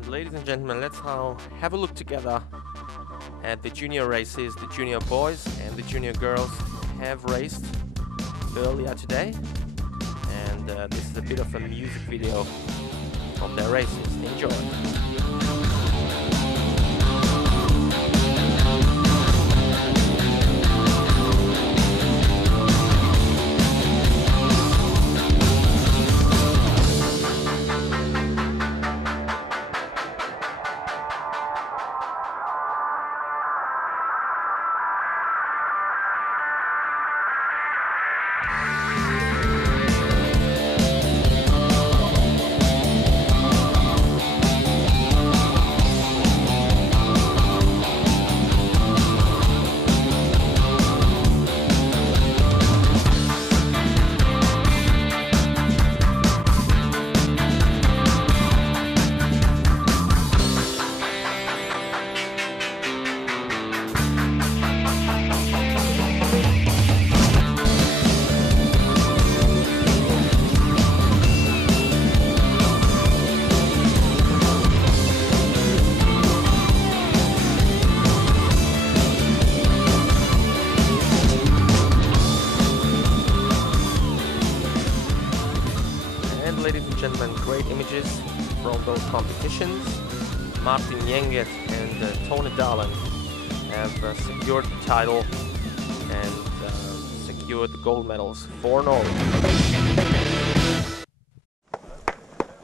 And ladies and gentlemen, let's now have a look together at the junior races. The junior boys and the junior girls have raced earlier today, and this is a bit of a music video of their races. Enjoy! Ladies and gentlemen, great images from those competitions. Martin Jenget and Tone Dahlen have secured the title and secured the gold medals for Norway.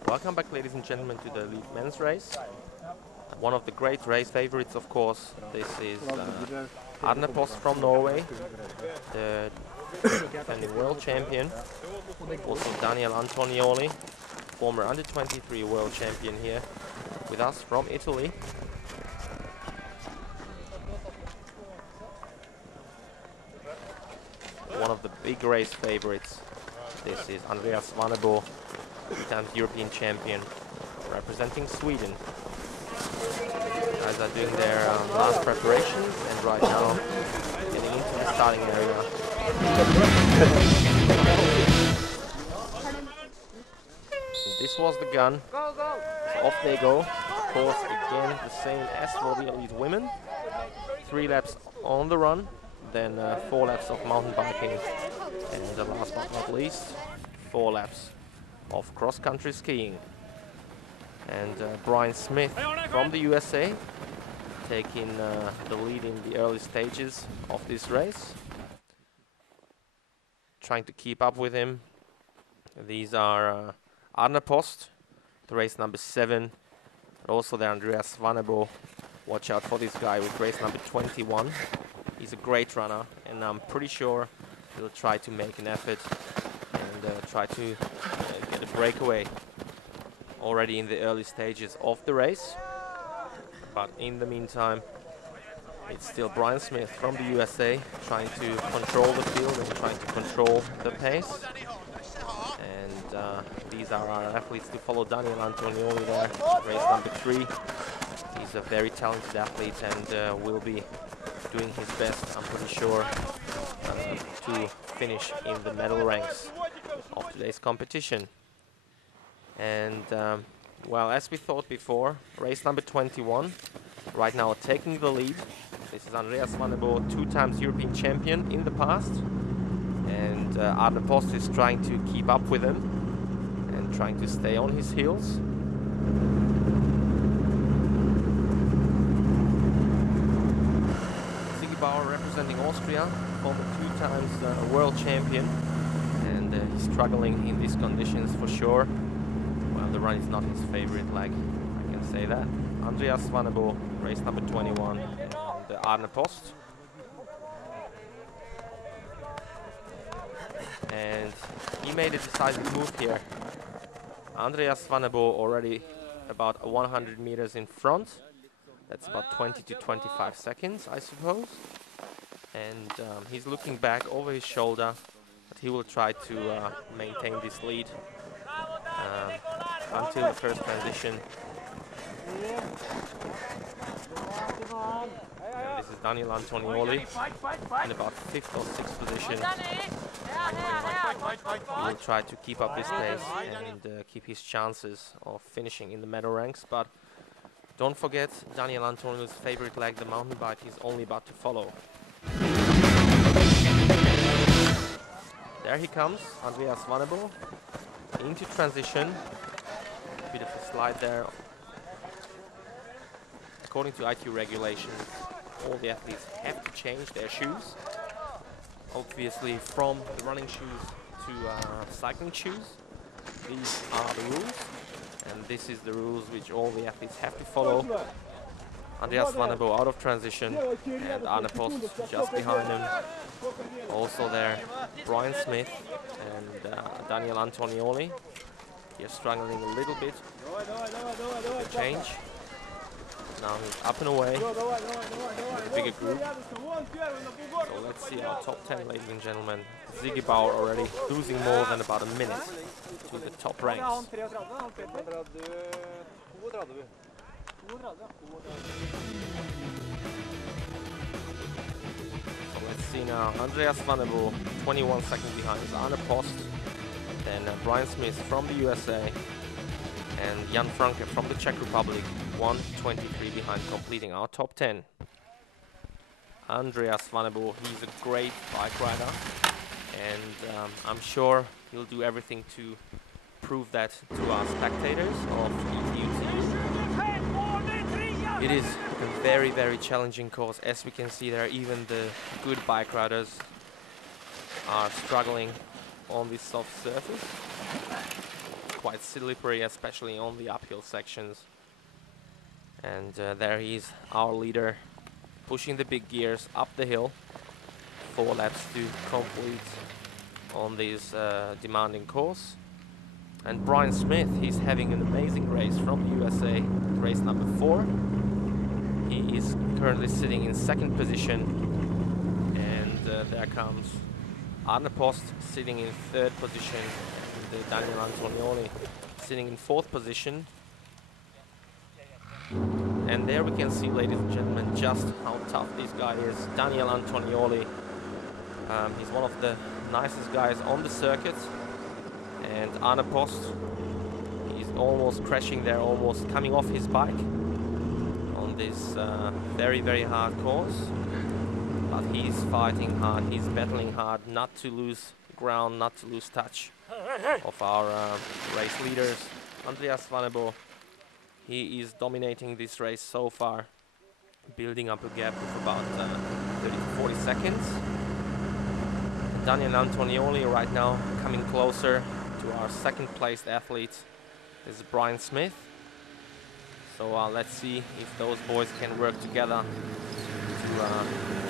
Welcome back, ladies and gentlemen, to the elite men's race. One of the great race favorites, of course. This is Arnepost from Norway, the defending world champion. Also Daniel Antonioli, former under-23 world champion, here with us from Italy. One of the big race favorites. This is Andreas Svanebo, 10th European champion, representing Sweden. Guys are doing their last preparations and right now getting into the starting area. This was the gun. So off they go. Of course, again the same as for the elite women. 3 laps on the run, then 4 laps of mountain biking, and last but not least, 4 laps of cross-country skiing. And Brian Smith from the USA taking the lead in the early stages of this race. Trying to keep up with him. These are Arnepost, the race number 7, but also the Andreas Svanebo. Watch out for this guy with race number 21. He's a great runner, and I'm pretty sure he'll try to make an effort and try to get a breakaway already in the early stages of the race. But in the meantime, it's still Brian Smith from the USA trying to control the field and trying to control the pace. And these are our athletes to follow. Daniel Antonioli there, race number 3. He's a very talented athlete and will be doing his best, I'm pretty sure, to finish in the medal ranks of today's competition. And well, as we thought before, race number 21, right now taking the lead. This is Andreas Svanebo, 2 times European champion in the past. And Arnepost is trying to keep up with him and trying to stay on his heels. Sigi Bauer representing Austria, former 2 times world champion. And he's struggling in these conditions for sure. Well, the run is not his favorite, like I can say that. Andreas Svanebo, race number 21, the Arnepost. And he made a decisive move here. Andreas Svanebo already about 100 meters in front. That's about 20 to 25 seconds, I suppose. And he's looking back over his shoulder, but he will try to maintain this lead until the first transition. And this is Daniel Antonioli in about 5th or 6th position. He will try to keep up this pace and keep his chances of finishing in the medal ranks, but Don't forget Daniel Antonio's favorite leg, the mountain bike, is only about to follow. There he comes, Andreas Vannebo, into transition. Bit of a slide there. According to IQ regulations, all the athletes have to change their shoes. Obviously, from the running shoes to cycling shoes. These are the rules, and this is the rules which all the athletes have to follow. Andreas Vannebo out of transition, and Arne Post just behind him. Also there, Brian Smith and Daniel Antonioli. He's struggling a little bit with the change. Now he's up and away, with a bigger group. So let's see our top 10, ladies and gentlemen. Ziggy Bauer already losing more than about a minute to the top ranks. So let's see now, Andreas Vannebo, 21 seconds behind is Arne Post, then Brian Smith from the USA, and Jan Franke from the Czech Republic, 1:23 behind, completing our top 10. Andreas Vannebo, he's a great bike rider, and I'm sure he'll do everything to prove that to our spectators of ETUTU. It is a very, very challenging course. As we can see there, even the good bike riders are struggling on this soft surface. Quite slippery, especially on the uphill sections. And there he is, our leader, pushing the big gears up the hill. 4 laps to complete on this demanding course. And Brian Smith, he's having an amazing race from the USA, race number 4. He is currently sitting in 2nd position. And there comes Arne Post sitting in 3rd position. And Daniel Antonioli sitting in 4th position. And there we can see, ladies and gentlemen, just how tough this guy is. Daniel Antonioli. He's one of the nicest guys on the circuit. And Arne Post, he's almost crashing there, almost coming off his bike on this very, very hard course. But he's fighting hard, he's battling hard not to lose ground, not to lose touch of our race leaders. Andreas Vannebo, he is dominating this race so far, building up a gap of about 30 to 40 seconds. Daniel Antonioli right now coming closer to our 2nd placed athlete is Brian Smith. So let's see if those boys can work together to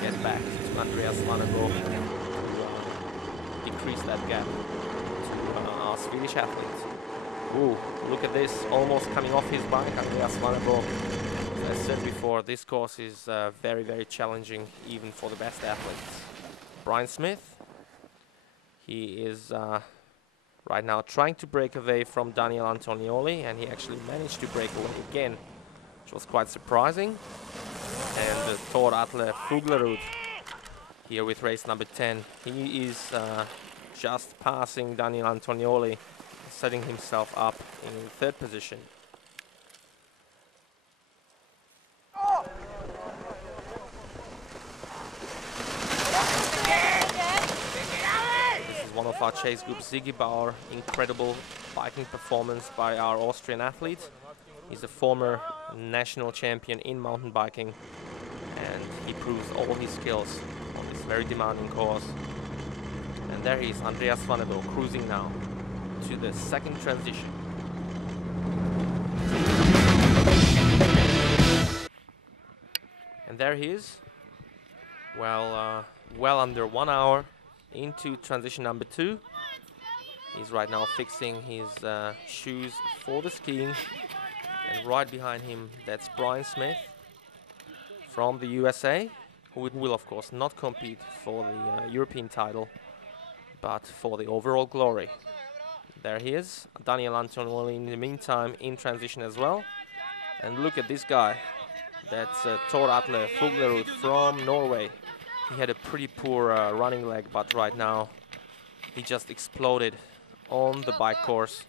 get back to Andreas Vannebo to decrease that gap to our Swedish athletes. Ooh, look at this, almost coming off his bike, Andreas Vannebo. As I said before, this course is very, very challenging, even for the best athletes. Brian Smith, he is right now trying to break away from Daniel Antonioli, and he actually managed to break away again, which was quite surprising. And Thor Atle Fuglerud here with race number 10. He is just passing Daniel Antonioli, setting himself up in 3rd position. This is one of our chase group, Ziggy Bauer. Incredible biking performance by our Austrian athlete. He's a former national champion in mountain biking, and he proves all his skills on this very demanding course. And there he is, Andreas Vannebo, cruising now to the 2nd transition. And there he is, well under 1 hour into transition number 2. He's right now fixing his shoes for the skiing, and right behind him, that's Brian Smith from the USA, who will of course not compete for the European title, but for the overall glory. There he is, Daniel Antonioli in the meantime in transition as well. And look at this guy, that's Thor Atle Fuglerud from Norway. He had a pretty poor running leg, but right now he just exploded on the bike course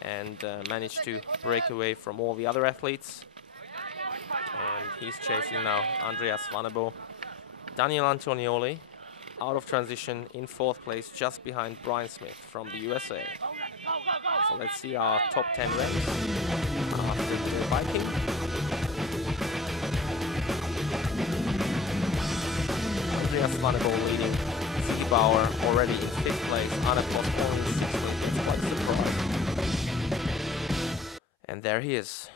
and managed to break away from all the other athletes. And he's chasing now Andreas Svanebo. Daniel Antonioli out of transition in 4th place, just behind Brian Smith from the USA. So let's see our top 10 race after the biking. Andreas Svanebo leading, Ziggy Bauer already in 5th place, Anna Post only in 6th place. That's quite a surprise. And there he is.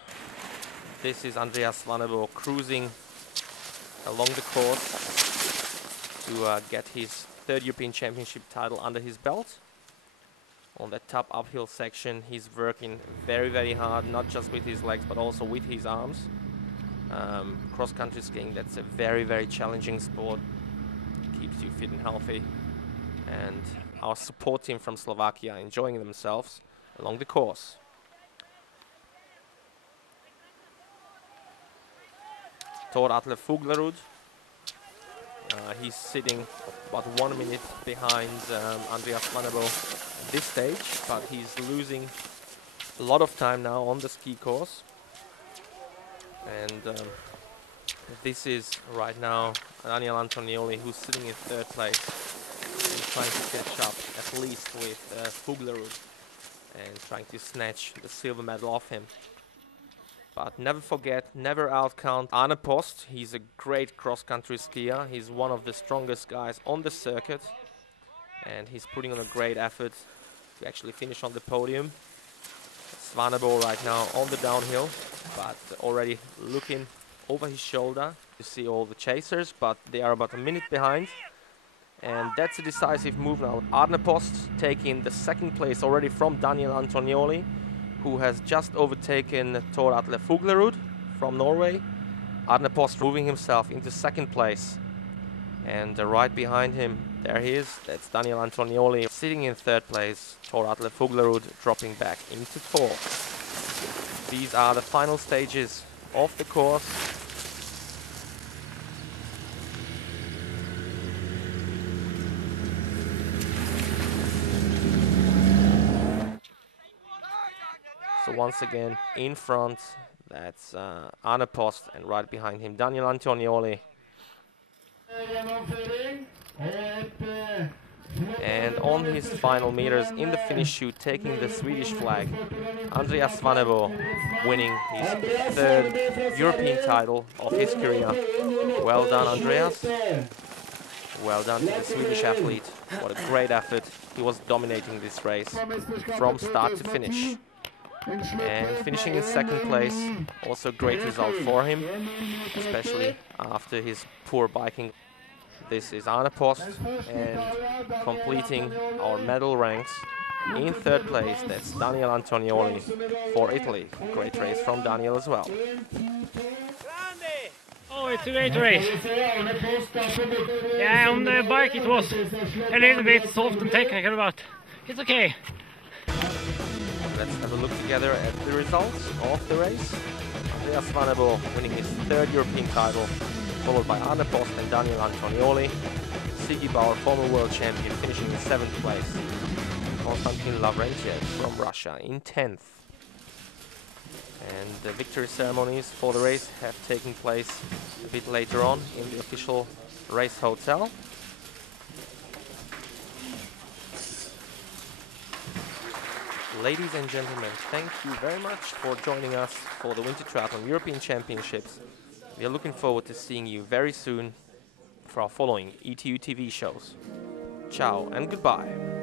This is Andreas Svanebo cruising along the course to get his 3rd European Championship title under his belt. On that top uphill section, he's working very, very hard, not just with his legs, but also with his arms. Cross-country skiing, that's a very, very challenging sport. Keeps you fit and healthy. And our support team from Slovakia enjoying themselves along the course. Tor Atle Fuglerud. He's sitting about 1 minute behind Andreas Svanebo at this stage, but he's losing a lot of time now on the ski course. And this is right now Daniel Antonioli, who's sitting in 3rd place and trying to catch up at least with Fuglerud and trying to snatch the silver medal off him. But never forget, never outcount Arne Post. He's a great cross-country skier. He's one of the strongest guys on the circuit. And he's putting on a great effort to actually finish on the podium. Svanebo right now on the downhill, but already looking over his shoulder to see all the chasers, but they are about a minute behind. And that's a decisive move now. Arne Post taking the 2nd place already from Daniel Antonioli, who has just overtaken Tor Atle Fuglerud from Norway. Arne Post moving himself into 2nd place. And right behind him, there he is. That's Daniel Antonioli sitting in 3rd place. Tor Atle Fuglerud dropping back into 4th. These are the final stages of the course. So once again, in front, that's Arne Post, and right behind him, Daniel Antonioli. And on his final meters in the finish chute, taking the Swedish flag, Andreas Svanebo winning his 3rd European title of his career. Well done, Andreas. Well done to the Swedish athlete. What a great effort. He was dominating this race from start to finish. And finishing in 2nd place, also a great result for him, especially after his poor biking. This is Arne Post, and completing our medal ranks in 3rd place, that's Daniel Antonioli for Italy. Great race from Daniel as well. Oh, it's a great race. Yeah, on the bike it was a little bit soft and technical, but it's okay. Let's have a look together at the results of the race. Andreas Svanebo winning his 3rd European title, followed by Arne Post and Daniel Antonioli. Ziggy Bauer, former world champion, finishing in 7th place. Konstantin Lavrentiev from Russia in 10th. And the victory ceremonies for the race have taken place a bit later on in the official race hotel. Ladies and gentlemen, thank you very much for joining us for the Winter Triathlon European Championships. We are looking forward to seeing you very soon for our following ETU TV shows. Ciao and goodbye.